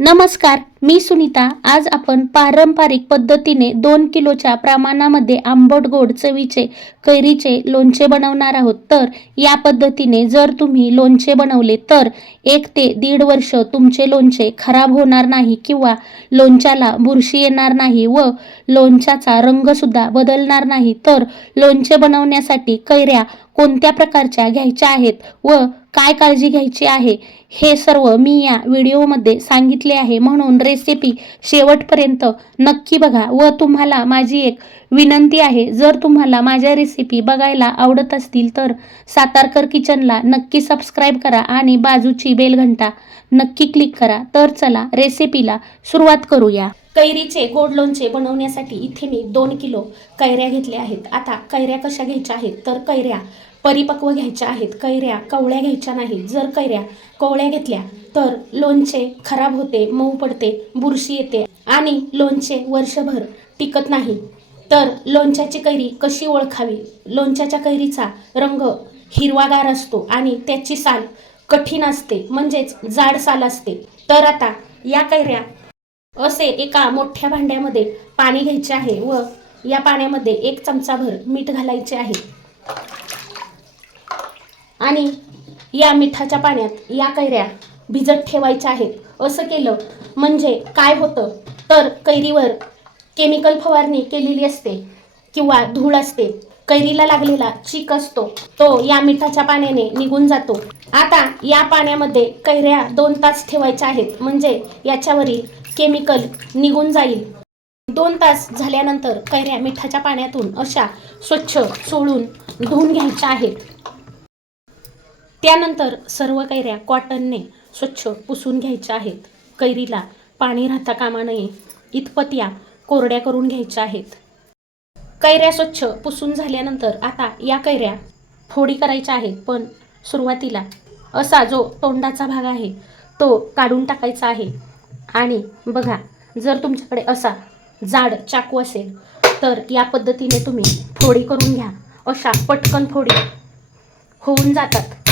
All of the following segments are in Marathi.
नमस्कार मी सुनीता. आज आपण पारंपरिक पद्धतीने दोन किलोच्या प्रमाणामध्ये आंबट गोड चवीचे कैरीचे लोणचे बनवणार आहोत. तर या पद्धतीने जर तुम्ही लोणचे बनवले तर एक ते दीड वर्ष तुमचे लोणचे खराब होणार नाही किंवा लोणच्याला बुरशी येणार नाही व लोणच्याचा रंगसुद्धा बदलणार नाही. तर लोणचे बनवण्यासाठी कैऱ्या कोणत्या प्रकारच्या घ्यायच्या आहेत व काय काळजी घ्यायची आहे? हे सर्व मी या व्हिडिओमध्ये सांगितले आहे. म्हणून रेसिपी शेवटपर्यंत नक्की बघा व तुम्हाला माझी एक विनंती आहे. जर तुम्हाला माझ्या रेसिपी बघायला आवडत असतील तर सातारकर किचनला नक्की सबस्क्राईब करा आणि बाजूची बेलघंटा नक्की क्लिक करा. तर चला रेसिपीला सुरुवात करूया. कैरीचे गोड लोणचे बनवण्यासाठी इथे मी दोन किलो कैऱ्या घेतल्या आहेत. आता कैऱ्या कशा घ्यायच्या आहेत? तर कैऱ्या परिपक्व घ्यायच्या आहेत कैऱ्या कवळ्या घ्यायच्या नाहीत. जर कैऱ्या कवळ्या घेतल्या तर लोणचे खराब होते मऊ पडते बुरशी येते आणि लोणचे वर्षभर टिकत नाही. तर लोणच्याची कैरी कशी ओळखावी? लोणच्याच्या कैरीचा रंग हिरवागार असतो आणि त्याची साल कठीण असते म्हणजेच जाड साल असते. तर आता या कैऱ्या असे एका मोठ्या भांड्यामध्ये पाणी घ्यायचे आहे व या पाण्यामध्ये एक चमचाभर मीठ घालायचे आहे. आणि या मिठाच्या पाण्यात या कैऱ्या भिजत ठेवायच्या आहेत. असं केलं म्हणजे काय होतं? तर कैरीवर केमिकल फवारणी केलेली असते किंवा धूळ असते. कैरीला लागलेला चीक असतो. तो या मिठाच्या पाण्याने निघून जातो. आता या पाण्यामध्ये कैऱ्या दोन तास ठेवायच्या आहेत. म्हणजे याच्यावरील केमिकल निघून जाईल. दोन तास झाल्यानंतर कैऱ्या मिठाच्या पाण्यातून अशा स्वच्छ सोळून धुवून घ्यायच्या आहेत. त्यानंतर सर्व कैऱ्या कॉटनने स्वच्छ पुसून घ्यायच्या आहेत. कैरीला पाणी राहता कामा नये इतपत या कोरड्या करून घ्यायच्या आहेत. कैऱ्या स्वच्छ पुसून झाल्यानंतर आता या कैऱ्या फोडी करायच्या आहेत पण सुरुवातीला असा जो तोंडाचा भाग आहे तो काढून टाकायचा आहे. आणि बघा जर तुमच्याकडे असा जाड चाकू असेल तर या पद्धतीने तुम्ही फोडी करून घ्या. अशा पटकन फोडी होऊन जातात.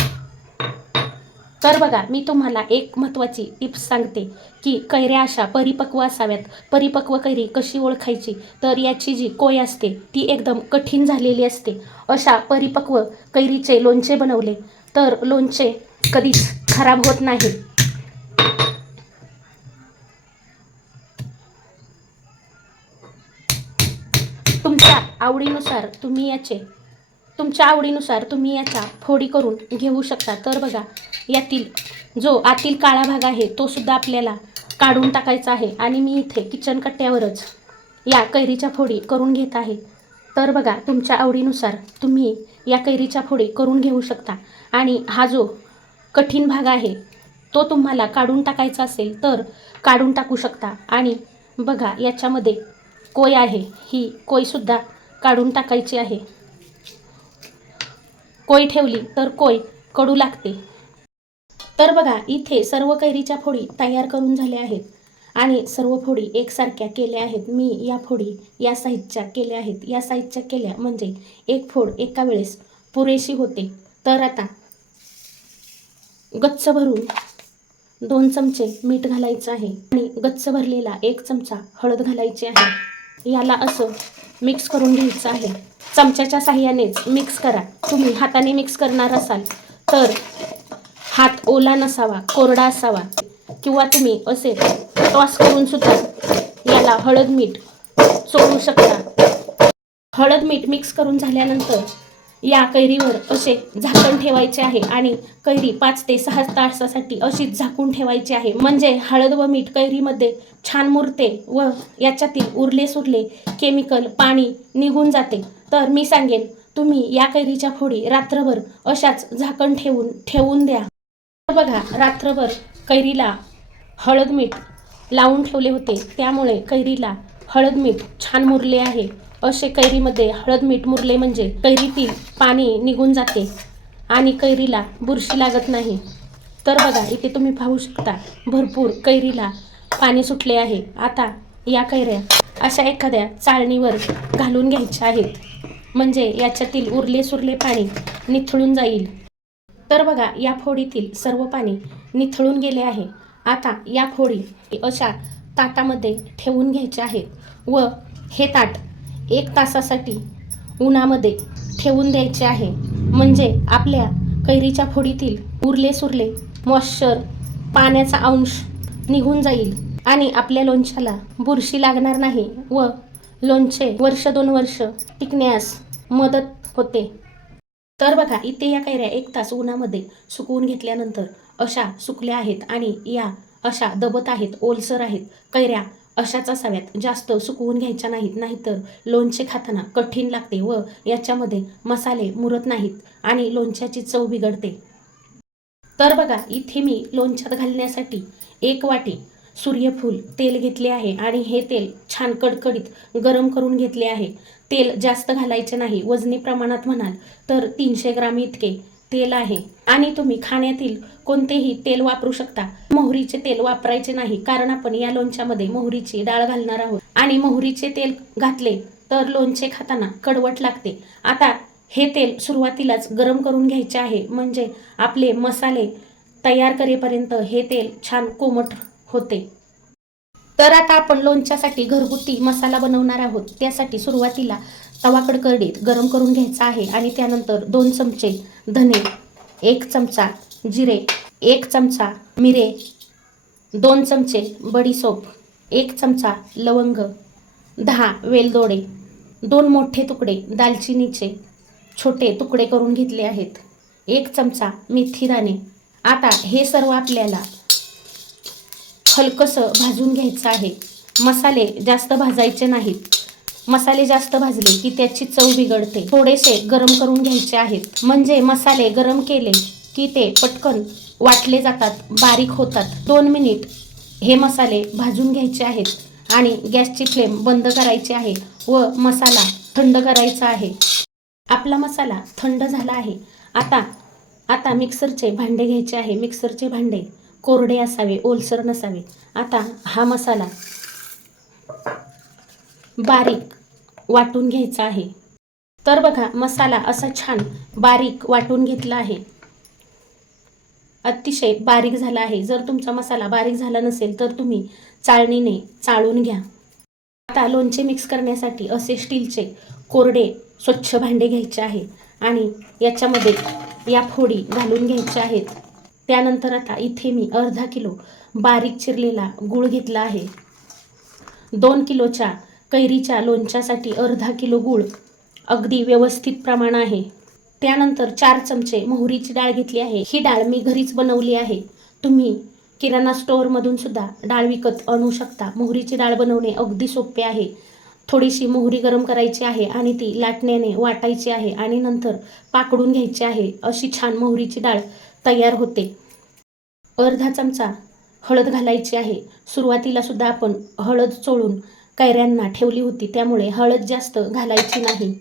तर बघा मी तुम्हाला एक महत्त्वाची टिप्स सांगते की कैऱ्या अशा परिपक्व असाव्यात. परिपक्व कैरी कशी ओळखायची? तर याची जी कोय असते ती एकदम कठीण झालेली असते. अशा परिपक्व कैरीचे लोणचे बनवले तर लोणचे कधीच खराब होत नाही. तुमच्या आवडीनुसार तुम्ही याचे तुमच्या आवडीनुसार तुम्ही याचा फोडी करून घेऊ शकता. तर बघा यातील जो आतील काळा भाग आहे तो सुद्धा आपल्याला काढून टाकायचा आहे. आणि मी इथे किचन कट्ट्यावरच या कैरीच्या फोडी करून घेत आहे. तर बघा तुमच्या आवडीनुसार तुम्ही या कैरीच्या फोडी करून घेऊ शकता. आणि हा जो कठीण भाग आहे तो तुम्हाला काढून टाकायचा असेल तर काढून टाकू शकता. आणि बघा याच्यामध्ये कोय आहे ही कोयसुद्धा काढून टाकायची आहे. कोय ठेवली तर कोय कडू लागते. तर बघा इथे सर्व कैरीच्या फोडी तयार करून झाल्या आहेत. आणि सर्व फोडी एकसारख्या केल्या आहेत. मी या फोडी या साईजच्या केल्या आहेत. या साईजच्या केल्या म्हणजे एक फोड एका वेळेस पुरेशी होते. तर आता गच्च भरून दोन चमचे मीठ घालायचं आहे. आणि गच्च भरलेला एक चमचा हळद घालायची आहे. याला असं मिक्स करून घ्यायचं आहे. चमच्याच्या साह्यानेच मिक्स करा. तुम्ही हाताने मिक्स करणार असाल तर हात ओला नसावा कोरडा असावा किंवा तुम्ही असे टॉस करून सुद्धा याला हळद मीठ चोळू शकता. हळद मीठ मिक्स करून झाल्यानंतर या कैरीवर असे झाकण ठेवायचे आहे आणि कैरी पाच ते सहा तासासाठी अशीच झाकून ठेवायची आहे. म्हणजे हळद व मीठ कैरीमध्ये छान मुरते व याच्यातील उरले सुरले केमिकल पाणी निघून जाते. तर मी सांगेन तुम्ही या कैरीच्या फोडी रात्रभर अशाच झाकण ठेवून ठेवून द्या. तर बघा रात्रभर कैरीला हळद मीठ लावून ठेवले होते. त्यामुळे कैरीला हळद मीठ छान मुरले आहे. असे कैरीमध्ये हळद मीठ मुरले म्हणजे कैरीतील पाणी निघून जाते आणि कैरीला बुरशी लागत नाही. तर बघा इथे तुम्ही पाहू शकता भरपूर कैरीला पाणी सुटले आहे. आता या कैऱ्या अशा एखाद्या चाळणीवर घालून घ्यायच्या आहेत. म्हणजे याच्यातील उरले सुरले पाणी निथळून जाईल. तर बघा या फोडीतील सर्व पाणी निथळून गेले आहे. आता या फोडी अशा ताटामध्ये ठेवून घ्यायच्या आहेत व हे ताट एक तासासाठी उन्हामध्ये ठेवून द्यायचे आहे. म्हणजे आपल्या कैरीच्या फोडीतील उरले सुरले मॉइश्चर पाण्याचा अंश निघून जाईल आणि आपल्या लोणच्याला बुरशी लागणार नाही व लोणचे वर्ष दोन वर्ष टिकण्यास मदत होते. तर बघा इथे या कैऱ्या एक तास उन्हामध्ये सुकवून घेतल्यानंतर अशा सुकल्या आहेत आणि या अशा दबत आहेत ओलसर आहेत. कैऱ्या अशाच असाव्यात जास्त सुकवून घ्यायच्या नाहीत नाहीतर लोणचे खाताना कठीण लागते व याच्यामध्ये मसाले मुरत नाहीत आणि लोणच्याची चव बिघडते. तर बघा इथे मी लोणच्यात घालण्यासाठी एक वाटी सूर्यफूल तेल घेतले आहे आणि हे तेल छान कडकडीत गरम करून घेतले आहे. तेल जास्त घालायचे नाही वजनी प्रमाणात म्हणाल तर तीनशे ग्राम इतके. तेल आहे. आणि तुम्ही खाण्यातील कोणतेही तेल वापरू शकता. मोहरीचे तेल वापरायचे नाही कारण आपण या लोणच्यामध्ये मोहरीची डाळ घालणार आहोत. आणि मोहरीचे तेल घातले तर लोणचे खाताना कडवट लागते. आता हे तेल सुरुवातीलाच गरम करून घ्यायचे आहे. म्हणजे आपले मसाले तयार करेपर्यंत हे तेल छान कोमट होते. तर आता आपण लोणच्यासाठी घरगुती मसाला बनवणार आहोत. त्यासाठी सुरुवातीला तवा कडकडीत गरम करून घ्यायचा आहे आणि त्यानंतर दोन चमचे धने एक चमचा जिरे एक चमचा मिरे दोन चमचे बडीसोप एक चमचा लवंग दहा वेलदोडे दोन मोठे तुकडे दालचिनीचे छोटे तुकडे करून घेतले आहेत एक चमचा मेथी दाणे. आता हे सर्व आपल्याला हलकसं भाजून घ्यायचं आहे. मसाले जास्त भाजायचे नाहीत. मसाले जास्त भाजले की त्याची चव बिघडते. थोडेसे गरम करून घ्यायचे आहेत. म्हणजे मसाले गरम केले की ते पटकन वाटले जातात बारीक होतात. दोन मिनिट हे मसाले भाजून घ्यायचे आहेत आणि गॅसची फ्लेम बंद करायची आहे व मसाला थंड करायचा आहे. आपला मसाला थंड झाला आहे. आता आता मिक्सरचे भांडे घ्यायचे आहे. मिक्सरचे भांडे कोरडे असावे ओलसर नसावे. आता हा मसाला बारीक वाटून घ्यायचा आहे. तर बघा मसाला असा छान बारीक वाटून घेतला आहे. अतिशय बारीक झाला आहे. जर तुमचा मसाला बारीक झाला नसेल तर तुम्ही चाळणीने चाळून घ्या. आता लोणचे मिक्स करण्यासाठी असे स्टीलचे कोरडे स्वच्छ भांडे घ्यायचे आहे आणि याच्यामध्ये या फोडी घालून घ्यायच्या आहेत. त्यानंतर आता इथे मी अर्धा किलो बारीक चिरलेला गूळ घेतला आहे. दोन किलोच्या कैरीच्या लोणच्यासाठी अर्धा किलो गूळ अगदी व्यवस्थित प्रमाण आहे. त्यानंतर चार चमचे मोहरीची डाळ घेतली आहे. ही डाळ मी घरीच बनवली आहे. तुम्ही किराणा स्टोअरमधून सुद्धा डाळ विकत आणू शकता. मोहरीची डाळ बनवणे अगदी सोपे आहे. थोडीशी मोहरी गरम करायची आहे आणि ती लाटण्याने वाटायची आहे आणि नंतर पाकडून घ्यायची आहे अशी छान मोहरीची डाळ तयार होते. अर्धा चमचा हळद घालायची आहे. सुरुवातीला सुद्धा आपण हळद चोळून कैऱ्यांना ठेवली होती त्यामुळे हळद जास्त घालायची नाही.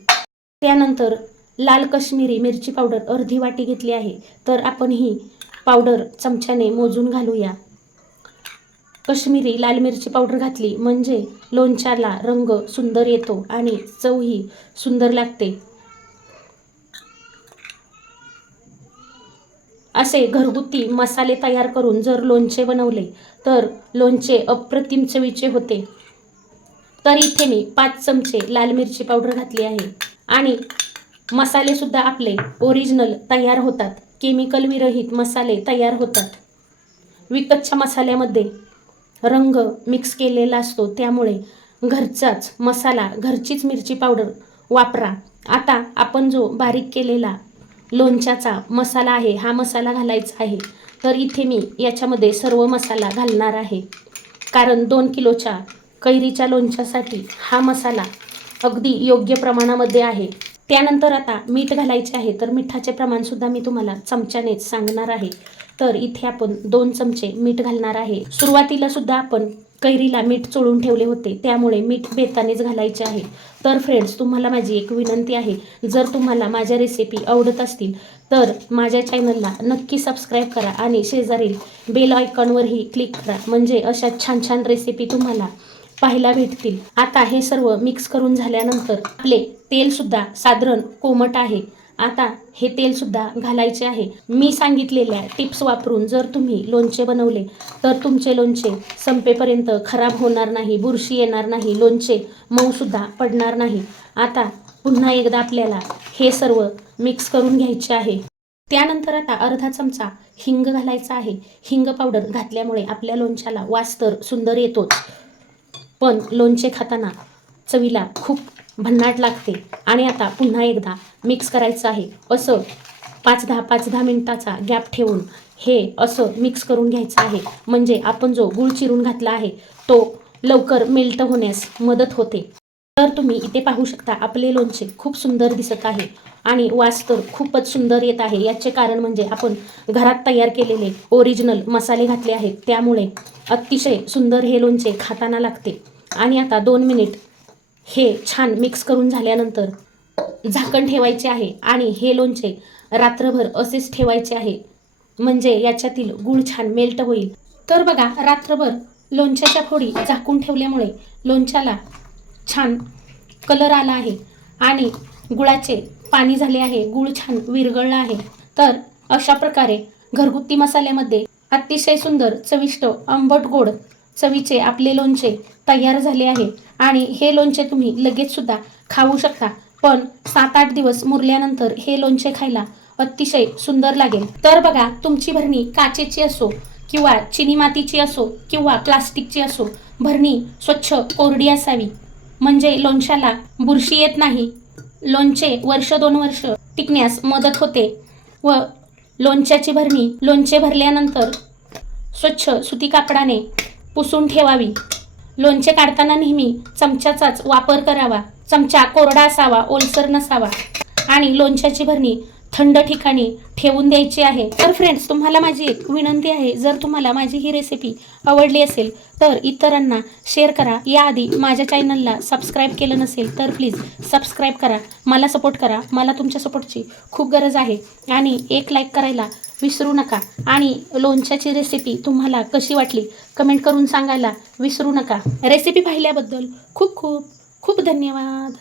त्यानंतर लाल कश्मीरी मिरची पावडर अर्धी वाटी घेतली आहे तर आपण ही पावडर चमच्याने मोजून घालूया. कश्मीरी लाल मिरची पावडर घातली म्हणजे लोणच्याला रंग सुंदर येतो आणि चवही सुंदर लागते. असे घरगुती मसाले तयार करून जर लोणचे बनवले तर लोणचे अप्रतिम चवीचे होते. तर इथे मी पाच चमचे लाल मिरची पावडर घातली आहे. आणि मसालेसुद्धा आपले ओरिजिनल तयार होतात. केमिकल विरहित मसाले तयार होतात. विकतच्या मसाल्यामध्ये रंग मिक्स केलेला असतो. त्यामुळे घरचाच मसाला घरचीच मिरची पावडर वापरा. आता आपण जो बारीक केलेला लोणच्याचा मसाला आहे हा मसाला घालायचा आहे. तर इथे मी याच्यामध्ये सर्व मसाला घालणार आहे. कारण दोन किलोच्या कैरीच्या लोणच्यासाठी हा मसाला अगदी योग्य प्रमाणामध्ये आहे. त्यानंतर आता मीठ घालायचे आहे तर मिठाचे प्रमाणसुद्धा मी तुम्हाला चमच्यानेच सांगणार आहे. तर इथे आपण दोन चमचे मीठ घालणार आहे. सुरुवातीला सुद्धा आपण कैरीला मीठ चोळून ठेवले होते त्यामुळे मीठ बेतानेच घालायचे आहे. तर फ्रेंड्स तुम्हाला माझी एक विनंती आहे जर तुम्हाला माझ्या रेसिपी आवडत असतील तर माझ्या चॅनलला नक्की सबस्क्राईब करा आणि शेजारील बेल आयकॉनवरही क्लिक करा. म्हणजे अशा छान छान रेसिपी तुम्हाला पाहायला भेटतील. आता हे सर्व मिक्स करून झाल्यानंतर आपले तेलसुद्धा साधारण कोमट आहे. आता हे तेलसुद्धा घालायचे आहे. मी सांगितलेल्या टिप्स वापरून जर तुम्ही लोणचे बनवले तर तुमचे लोणचे संपेपर्यंत खराब होणार नाही बुरशी येणार नाही लोणचे मऊसुद्धा पडणार नाही. आता पुन्हा एकदा आपल्याला हे सर्व मिक्स करून घ्यायचे आहे. त्यानंतर आता अर्धा चमचा हिंग घालायचा आहे. हिंग पावडर घातल्यामुळे आपल्या लोणच्याला वास तर सुंदर येतोच. पण लोणचे खाताना चवीला खूप भन्नाट लागते. आणि आता पुन्हा एकदा मिक्स करायचं आहे. असं पाच दहा पाच दहा मिनटाचा गॅप ठेवून हे असं मिक्स करून घ्यायचं आहे. म्हणजे आपण जो गुळ चिरून घातला आहे तो लवकर मेल्ट होण्यास मदत होते. तर तुम्ही इथे पाहू शकता आपले लोणचे खूप सुंदर दिसत आहे आणि वास तर खूपच सुंदर येत आहे. याचे कारण म्हणजे आपण घरात तयार केलेले ओरिजिनल मसाले घातले आहेत. त्यामुळे अतिशय सुंदर हे लोणचे खाताना लागते. आणि आता दोन मिनिट हे छान मिक्स करून झाल्यानंतर झाकण ठेवायचे आहे आणि हे लोणचे रात्रभर असेच ठेवायचे आहे. म्हणजे याच्यातील गुळ छान मेल्ट होईल. तर बघा रात्रभर लोणच्याच्या फोडी झाकून ठेवल्यामुळे लोणच्याला छान कलर आला आहे आणि गुळाचे पाणी झाले आहे गुळ छान विरगळला आहे. तर अशा प्रकारे घरगुती मसाल्यामध्ये अतिशय सुंदर चविष्ट आंबट गोड चवीचे आपले लोणचे तयार झाले आहे. आणि हे लोणचे तुम्ही लगेच सुद्धा खाऊ शकता. पण सात आठ दिवस मुरल्यानंतर हे लोणचे खायला अतिशय सुंदर लागेल. तर बघा तुमची भरणी काचेची असो किंवा चिनी मातीची असो किंवा प्लास्टिकची असो भरणी स्वच्छ कोरडी असावी. म्हणजे लोणच्याला बुरशी येत नाही. लोणचे वर्ष दोन वर्ष टिकण्यास मदत होते व लोणच्याची भरणी लोणचे भरल्यानंतर स्वच्छ सुती कापडाने पुसून ठेवावी. लोणचे काढताना नेहमी चमच्याचाच वापर करावा. चमचा कोरडा असावा ओलसर नसावा आणि लोणच्याची भरणी थंड ठिकाणी ठेवून द्यायची आहे. तर फ्रेंड्स तुम्हाला माझी एक विनंती आहे. जर तुम्हाला माझी ही रेसिपी आवडली असेल तर इतरांना शेअर करा. याआधी माझ्या चॅनलला सबस्क्राईब केलं नसेल तर प्लीज सबस्क्राईब करा. मला सपोर्ट करा. मला तुमच्या सपोर्टची खूप गरज आहे. आणि एक लाईक करायला विसरू नका. आणि लोणच्याची रेसिपी तुम्हाला कशी वाटली कमेंट करून सांगायला विसरू नका. रेसिपी पाहिल्याबद्दल खूप खूप खूप धन्यवाद.